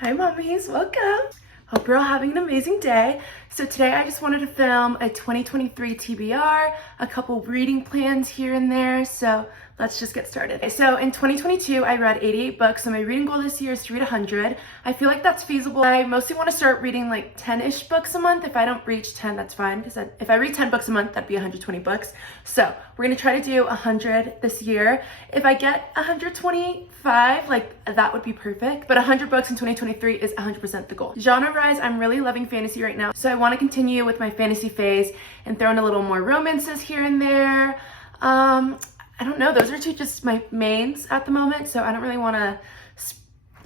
Hi mommies, welcome. Hope you're all having an amazing day. So today I just wanted to film a 2023 TBR, a couple reading plans here and there, so let's just get started. Okay, so in 2022 I read 88 books, so my reading goal this year is to read 100. I feel like that's feasible. I mostly want to start reading like 10-ish books a month. If I don't reach 10, that's fine, because if I read 10 books a month, that'd be 120 books. So we're gonna try to do 100 this year. If I get 125, like that would be perfect, but 100 books in 2023 is 100% the goal. Genre-wise, I'm really loving fantasy right now, so I want to continue with my fantasy phase and throw in a little more romances here and there. I don't know, those are just my mains at the moment, so I don't really want to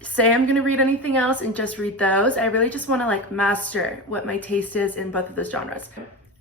say I'm gonna read anything else and just read those. I really just want to like master what my taste is in both of those genres.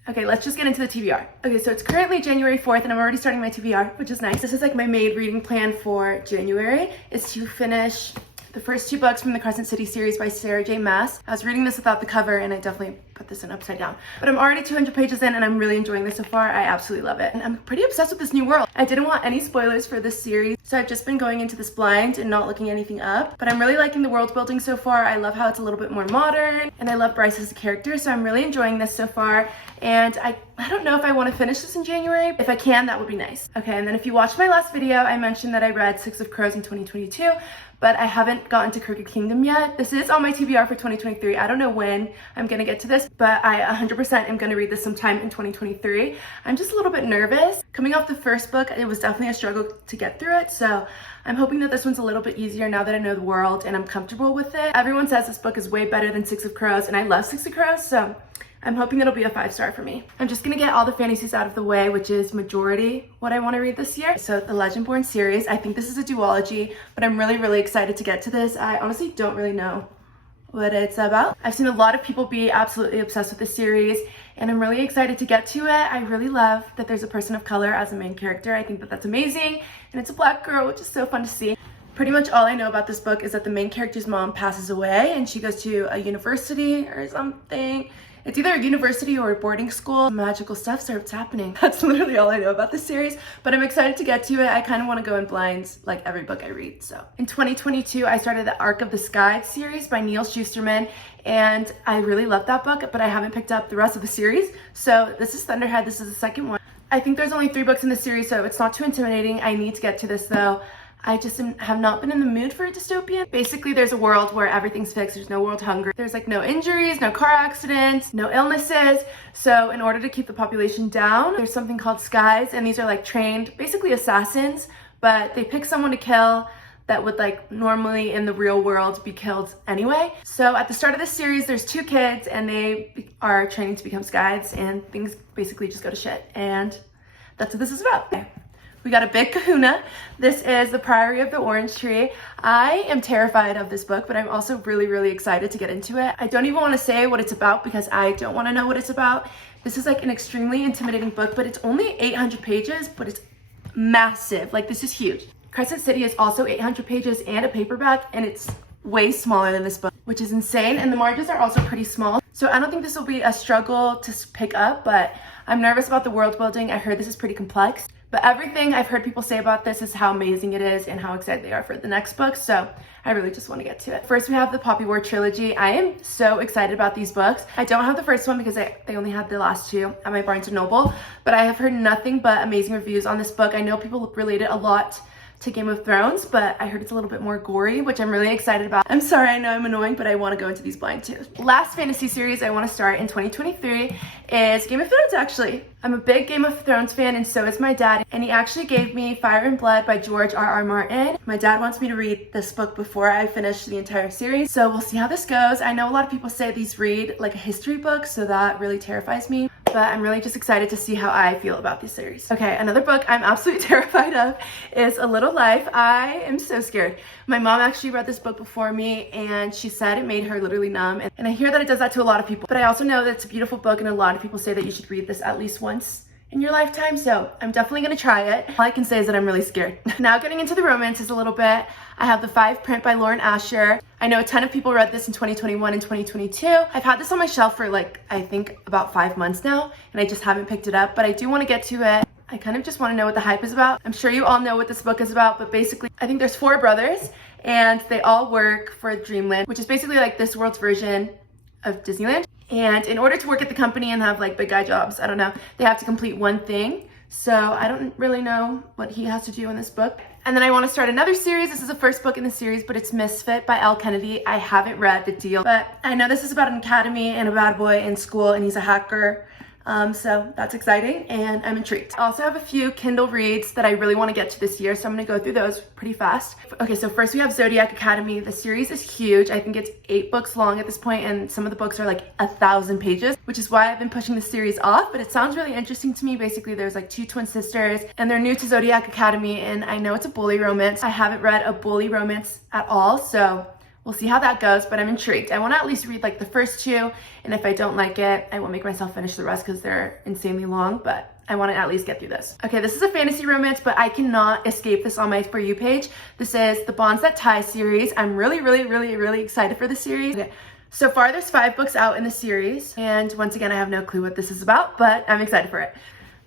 Okay, let's just get into the TBR. Okay, so it's currently January 4th and I'm already starting my TBR, which is nice. This is like my main reading plan for January, is to finish the first 2 books from the Crescent City series by Sarah J. Maas. I was reading this without the cover and I definitely put this in upside down. But I'm already 200 pages in and I'm really enjoying this so far. I absolutely love it. And I'm pretty obsessed with this new world. I didn't want any spoilers for this series, so I've just been going into this blind and not looking anything up. But I'm really liking the world building so far. I love how it's a little bit more modern and I love Bryce as a character, so I'm really enjoying this so far. And I don't know if I want to finish this in January. If I can, that would be nice. Okay, and then if you watched my last video, I mentioned that I read 6 of Crows in 2022, but I haven't gotten to Crooked Kingdom yet. This is on my TBR for 2023. I don't know when I'm gonna get to this, but I 100% am gonna read this sometime in 2023. I'm just a little bit nervous. Coming off the first book, it was definitely a struggle to get through it, so I'm hoping that this one's a little bit easier now that I know the world and I'm comfortable with it. Everyone says this book is way better than 6 of Crows, and I love 6 of Crows, so I'm hoping it'll be a 5-star for me. I'm just gonna get all the fantasies out of the way, which is majority what I want to read this year. So the Legendborn series, I think this is a duology, but I'm really excited to get to this. I honestly don't really know what it's about. I've seen a lot of people be absolutely obsessed with this series and I'm really excited to get to it. I really love that there's a person of color as a main character. I think that that's amazing, and it's a black girl, which is so fun to see. Pretty much all I know about this book is that the main character's mom passes away and she goes to a university or something. It's either a university or a boarding school. Magical stuff starts happening. That's literally all I know about this series, but I'm excited to get to it. I kind of want to go in blind like every book I read. So in 2022, I started the Arc of the Sky series by Neil Shusterman, and I really love that book, but I haven't picked up the rest of the series. So this is Thunderhead. This is the second one. I think there's only 3 books in the series, so it's not too intimidating. I need to get to this though. I just have not been in the mood for a dystopian. Basically, there's a world where everything's fixed. There's no world hunger. There's like no injuries, no car accidents, no illnesses. So in order to keep the population down, there's something called skies, and these are like trained, basically assassins, but they pick someone to kill that would like normally in the real world be killed anyway. So at the start of this series, there's 2 kids and they are training to become skies, and things basically just go to shit. And that's what this is about. We got a big kahuna. This is The Priory of the Orange Tree. I am terrified of this book, but I'm also really excited to get into it. I don't even want to say what it's about because I don't want to know what it's about. This is like an extremely intimidating book, but it's only 800 pages, but it's massive. Like, this is huge. Crescent City is also 800 pages and a paperback, and it's way smaller than this book, which is insane. And the margins are also pretty small. So I don't think this will be a struggle to pick up, but I'm nervous about the world building. I heard this is pretty complex. But everything I've heard people say about this is how amazing it is and how excited they are for the next book, so I really just want to get to it. First, we have the Poppy War trilogy. I am so excited about these books. I don't have the first one because they only had the last 2 at my Barnes & Noble, but I have heard nothing but amazing reviews on this book. I know people relate it a lot to Game of Thrones, but I heard it's a little bit more gory, which I'm really excited about. I'm sorry, I know I'm annoying, but I want to go into these blind too. Last fantasy series I want to start in 2023 is Game of Thrones, actually. I'm a big Game of Thrones fan, and so is my dad, and he actually gave me Fire and Blood by George R.R. Martin. My dad wants me to read this book before I finish the entire series, so we'll see how this goes. I know a lot of people say these read like a history book, so that really terrifies me, but I'm really just excited to see how I feel about this series. Okay, another book I'm absolutely terrified of is A Little Life. I am so scared. My mom actually read this book before me, and she said it made her literally numb, and I hear that it does that to a lot of people, but I also know that it's a beautiful book, and a lot of people say that you should read this at least once in your lifetime, so I'm definitely gonna try it. All I can say is that I'm really scared. Now getting into the romances a little bit, I have The Five Print by Lauren Asher. I know a ton of people read this in 2021 and 2022. I've had this on my shelf for like, I think about 5 months now, and I just haven't picked it up, but I do wanna get to it. I kind of just want to know what the hype is about. I'm sure you all know what this book is about, but basically I think there's 4 brothers and they all work for Dreamland, which is basically like this world's version of Disneyland. And in order to work at the company and have like big guy jobs, I don't know, they have to complete one thing. So I don't really know what he has to do in this book. And then I want to start another series. This is the first book in the series, but it's Misfit by L. Kennedy. I haven't read the deal, but I know this is about an academy and a bad boy in school, and he's a hacker. So that's exciting and I'm intrigued. I also have a few Kindle reads that I really want to get to this year, so I'm going to go through those pretty fast. Okay, so first we have Zodiac Academy. The series is huge. I think it's 8 books long at this point, and some of the books are like 1,000 pages, which is why I've been pushing the series off, but it sounds really interesting to me. Basically, there's like 2 twin sisters and they're new to Zodiac Academy, and I know it's a bully romance. I haven't read a bully romance at all, so we'll see how that goes, but I'm intrigued. I want to at least read like the first 2, and if I don't like it, I won't make myself finish the rest because they're insanely long, but I want to at least get through this. Okay, this is a fantasy romance, but I cannot escape this on my For You page. This is the Bonds That Tie series. I'm really excited for the series. Okay. So far, there's 5 books out in the series, and once again, I have no clue what this is about, but I'm excited for it.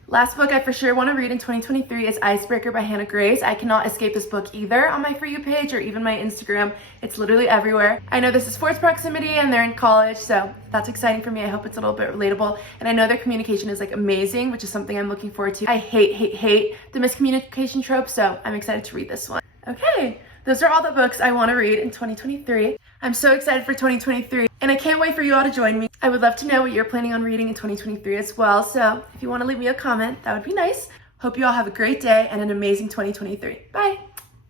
Last book I for sure want to read in 2023 is Icebreaker by Hannah Grace. I cannot escape this book either on my For You page or even my Instagram. It's literally everywhere. I know this is Sports Proximity and they're in college, so that's exciting for me. I hope it's a little bit relatable. And I know their communication is like amazing, which is something I'm looking forward to. I hate the miscommunication trope, so I'm excited to read this one. Okay, those are all the books I want to read in 2023. I'm so excited for 2023, and I can't wait for you all to join me. I would love to know what you're planning on reading in 2023 as well, so if you want to leave me a comment, that would be nice. Hope you all have a great day and an amazing 2023. Bye!